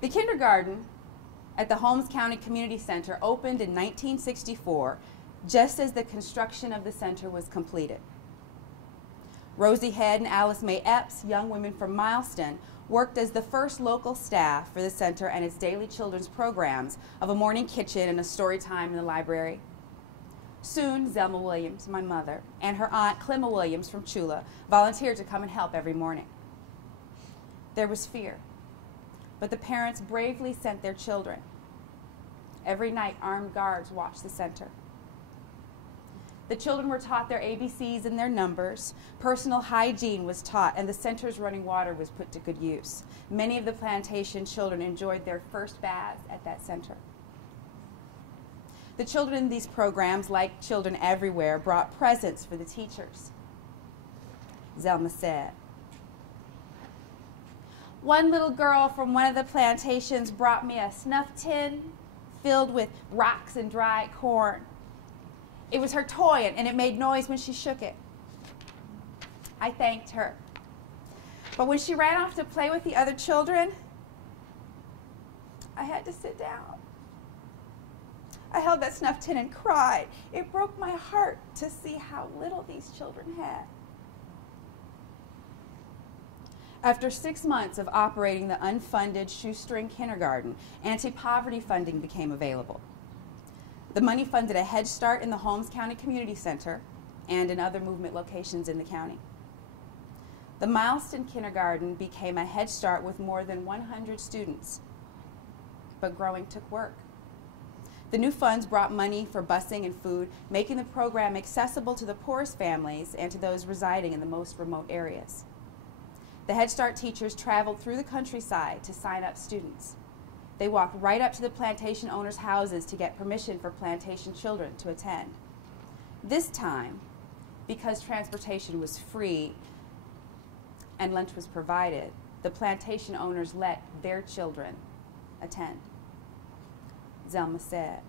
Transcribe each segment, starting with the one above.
The kindergarten at the Holmes County Community Center opened in 1964, just as the construction of the center was completed. Rosie Head and Alice Mae Epps, young women from Mileston, worked as the first local staff for the center and its daily children's programs of a morning kitchen and a story time in the library. Soon, Zelma Williams, my mother, and her aunt, Clemma Williams from Chula, volunteered to come and help every morning. There was fear, but the parents bravely sent their children. Every night, armed guards watched the center. The children were taught their ABCs and their numbers. Personal hygiene was taught, and the center's running water was put to good use. Many of the plantation children enjoyed their first baths at that center. The children in these programs, like children everywhere, brought presents for the teachers. Zelma said, "One little girl from one of the plantations brought me a snuff tin filled with rocks and dried corn. It was her toy, and it made noise when she shook it. I thanked her. But when she ran off to play with the other children, I had to sit down. I held that snuff tin and cried. It broke my heart to see how little these children had." After 6 months of operating the unfunded shoestring kindergarten, anti-poverty funding became available. The money funded a Head Start in the Holmes County Community Center and in other movement locations in the county. The Mileston Kindergarten became a Head Start with more than 100 students, but growing took work. The new funds brought money for busing and food, making the program accessible to the poorest families and to those residing in the most remote areas. The Head Start teachers traveled through the countryside to sign up students. They walked right up to the plantation owners' houses to get permission for plantation children to attend. This time, because transportation was free and lunch was provided, the plantation owners let their children attend. Zelma said,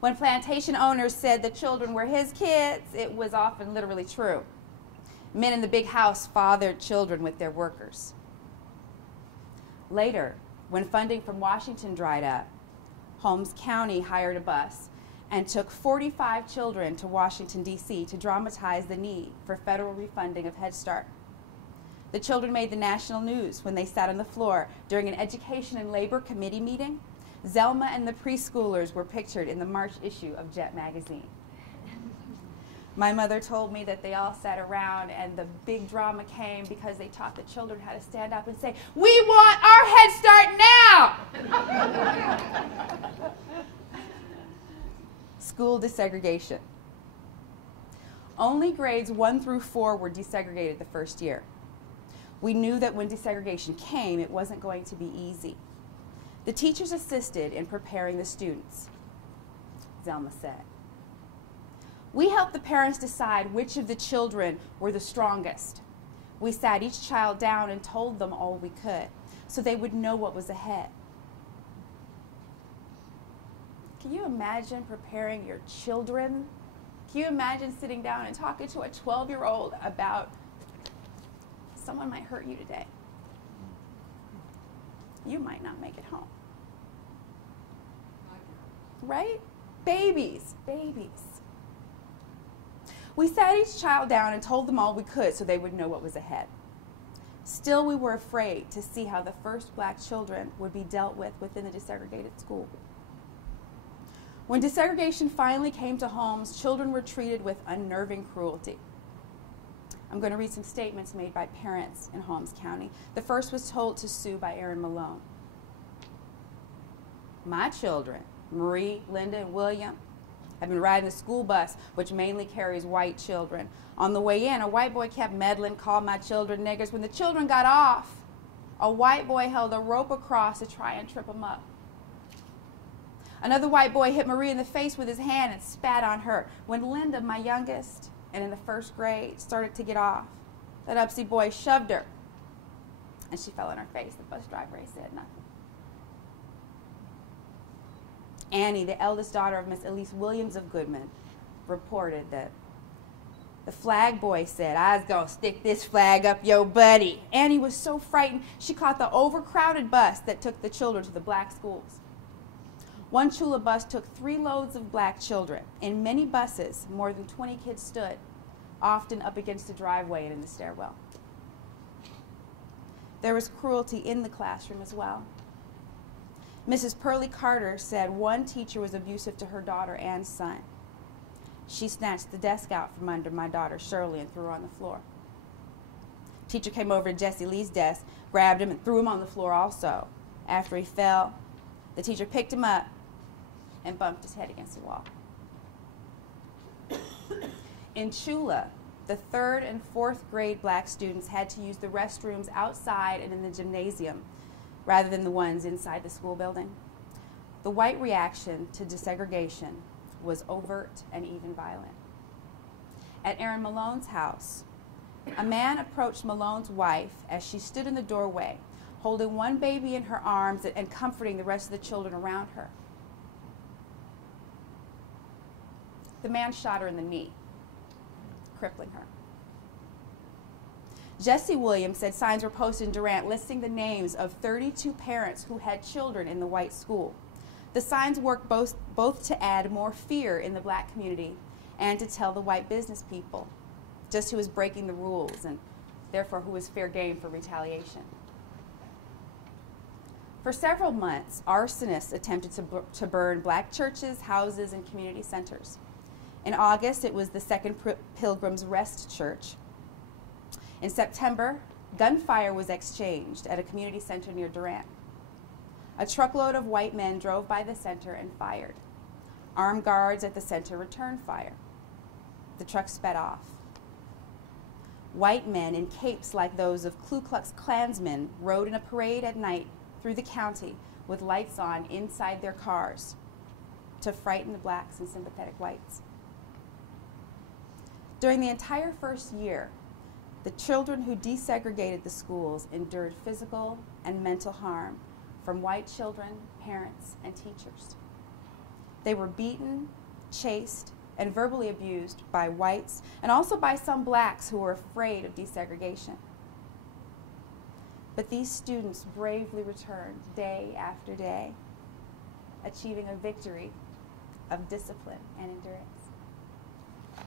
"When plantation owners said the children were his kids, it was often literally true. Men in the big house fathered children with their workers." Later, when funding from Washington dried up, Holmes County hired a bus and took 45 children to Washington, D.C. to dramatize the need for federal refunding of Head Start. The children made the national news when they sat on the floor during an Education and Labor Committee meeting. Zelma and the preschoolers were pictured in the March issue of Jet magazine. My mother told me that they all sat around and the big drama came because they taught the children how to stand up and say, "We want our Head Start now!" School desegregation. Only grades 1 through 4 were desegregated the first year. We knew that when desegregation came, it wasn't going to be easy. The teachers assisted in preparing the students. Zelma said, "We helped the parents decide which of the children were the strongest. We sat each child down and told them all we could, so they would know what was ahead." Can you imagine preparing your children? Can you imagine sitting down and talking to a 12-year-old about someone might hurt you today? You might not make it home. Right? Babies. We sat each child down and told them all we could so they would know what was ahead. Still, we were afraid to see how the first black children would be dealt with within the desegregated school. When desegregation finally came to Holmes, children were treated with unnerving cruelty. I'm going to read some statements made by parents in Holmes County. The first was told to Sue by Aaron Malone. "My children, Marie, Linda, and William, have been riding the school bus, which mainly carries white children. On the way in, a white boy kept meddling, called my children niggers. When the children got off, a white boy held a rope across to try and trip them up. Another white boy hit Marie in the face with his hand and spat on her. When Linda, my youngest, and in the first grade, started to get off, that upsy boy shoved her, and she fell on her face. The bus driver said nothing. Annie, the eldest daughter of Miss Elise Williams of Goodman, reported that The flag boy said, "I's gonna stick this flag up your buddy." Annie was so frightened, she caught the overcrowded bus that took the children to the black schools. One Chula bus took 3 loads of black children. In many buses, more than 20 kids stood, often up against the driveway and in the stairwell. There was cruelty in the classroom as well. Mrs. Pearlie Carter said one teacher was abusive to her daughter and son. She snatched the desk out from under my daughter Shirley and threw her on the floor. Teacher came over to Jesse Lee's desk, grabbed him, and threw him on the floor also. After he fell, the teacher picked him up and bumped his head against the wall. In Chula, the 3rd and 4th grade black students had to use the restrooms outside and in the gymnasium rather than the ones inside the school building. The white reaction to desegregation was overt and even violent. At Aaron Malone's house, a man approached Malone's wife as she stood in the doorway, holding one baby in her arms and comforting the rest of the children around her. The man shot her in the knee, crippling her. Jesse Williams said signs were posted in Durant listing the names of 32 parents who had children in the white school. The signs worked both to add more fear in the black community and to tell the white business people just who was breaking the rules and therefore who was fair game for retaliation. For several months, arsonists attempted to burn black churches, houses, and community centers. In August, it was the Second Pilgrim's Rest Church. In September, gunfire was exchanged at a community center near Durant. A truckload of white men drove by the center and fired. Armed guards at the center returned fire. The truck sped off. White men in capes like those of Ku Klux Klansmen rode in a parade at night through the county with lights on inside their cars to frighten the blacks and sympathetic whites. During the entire first year, the children who desegregated the schools endured physical and mental harm from white children, parents, and teachers. They were beaten, chased, and verbally abused by whites and also by some blacks who were afraid of desegregation. But these students bravely returned day after day, achieving a victory of discipline and endurance.